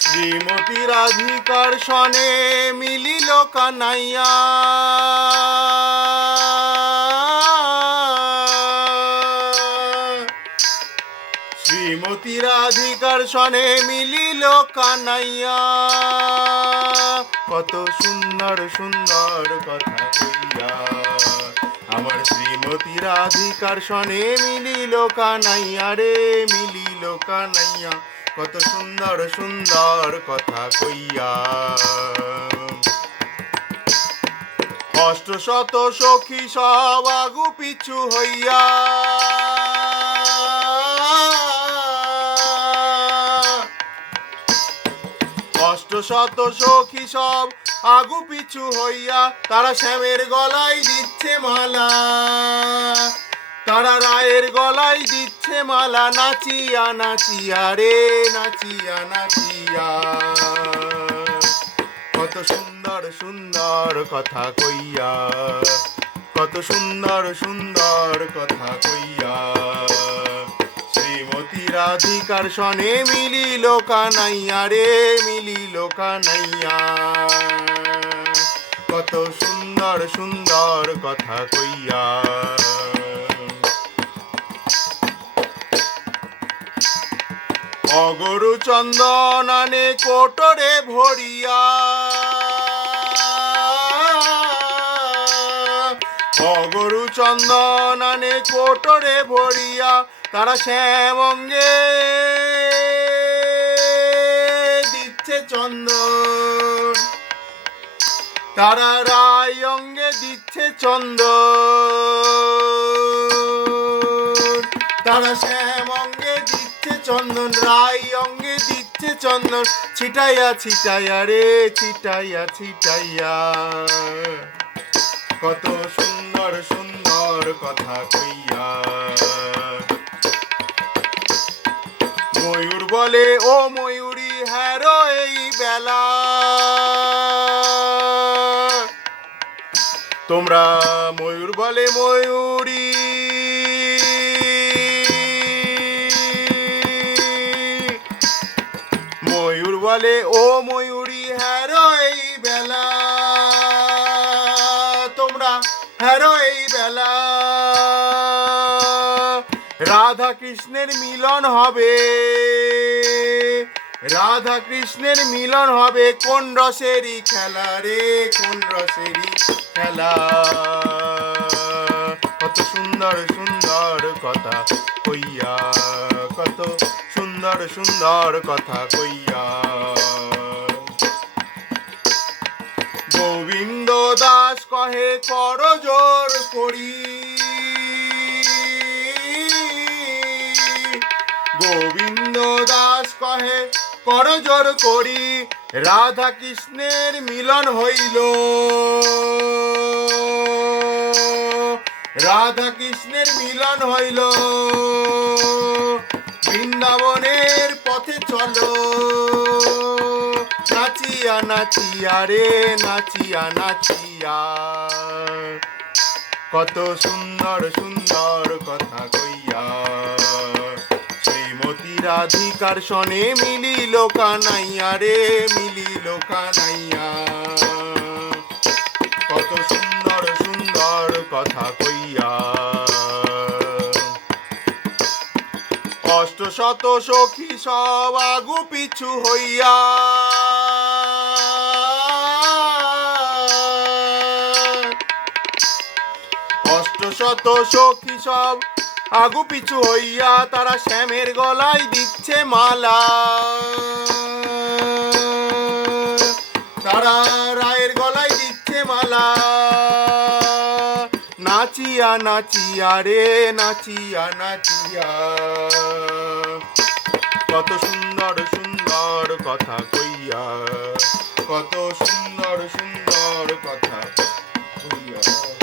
শ্রীমতী রাধিকার সনে মিলিল কানাইয়া। শ্রীমতী রাধিকার সনে মিলিল কানাইয়া। কত সুন্দর সুন্দর কথা কইয়া আমার শ্রীমতী রাধিকার সনে মিলিল কানাইয়া রে, মিলিল কানাইয়া। কত সুন্দর সুন্দর কথা কইয়া। অষ্ট শত সখী সব আগু পিছু হইয়া। অষ্ট শত সখী সব আগু পিছু হইয়া, তারা শ্যামের গলায় দিচ্ছে মালা। তারা রায়ের গলায় দিচ্ছে মালা, নাচিয়া নাচিয়া রে, নাচিয়া নাচিয়া। কত সুন্দর সুন্দর কথা কইয়া, কত সুন্দর সুন্দর কথা কইয়া। শ্রীমতী রাধিকার সনে মিলিল কানাইয়া রে মিলিল কানাইয়া কত সুন্দর সুন্দর কথা কইয়া অগরু চন্দনানে কোটরে ভরিয়া। অগরু চন্দনানে কোটরে ভরিয়া তারা শ্যামঙ্গে দিচ্ছে চন্দন। তারা রায় অঙ্গে দিচ্ছে চন্দন। তারা শ্যাম চন্দন রায় অঙ্গে দিচ্ছে চন্দন। ছিটাইয়া ছিটাইয়া রে, ছিটাইয়া ছিটাইয়া। কত সুন্দর সুন্দর কথা কইয়া। ময়ূর বলে, ও ময়ূরী, হ্যারো এই বেলা। তোমরা ময়ূর বলে, ময়ূরী ময়ূর বলে, ও ময়ূরী হ্যারো এই বেলা। তোমরা হ্যারো এই বেলা। রাধা কৃষ্ণের মিলন হবে। রাধা কৃষ্ণের মিলন হবে কোন রসেরই খেলা রে, কোন রসেরই খেলা? কত সুন্দর সুন্দর কথা কইয়া কত সুন্দর সুন্দর কথা কইয়া। গোবিন্দ দাস কহে, কর জোর করি। গোবিন্দ দাস কহে, কর জোর করি। রাধা কৃষ্ণের মিলন হইল। রাধা কৃষ্ণের মিলন হইল। বৃন্দাবনের পথে চলো। নাচিয়া নাচিয়া রে, নাচিয়া নাচিয়া। কত সুন্দর সুন্দর কথা কইয়া। শ্রীমতী রাধিকার সনে মিলিল কানাইয়া রে, মিলিল কানাইয়া। শত সখী সব আগু পিছু হইয়া। অষ্ট শত সখী সব আগু পিছু হইয়া তারা শ্যামের গলায় দিচ্ছে মালা। তারা রায়ের গলায় দিচ্ছে মালা। নাচিয়া নাচিয়া রে, নাচিয়া নাচিয়া। কত সুন্দর সুন্দর কথা কইয়া। কত সুন্দর সুন্দর কথা কইয়া।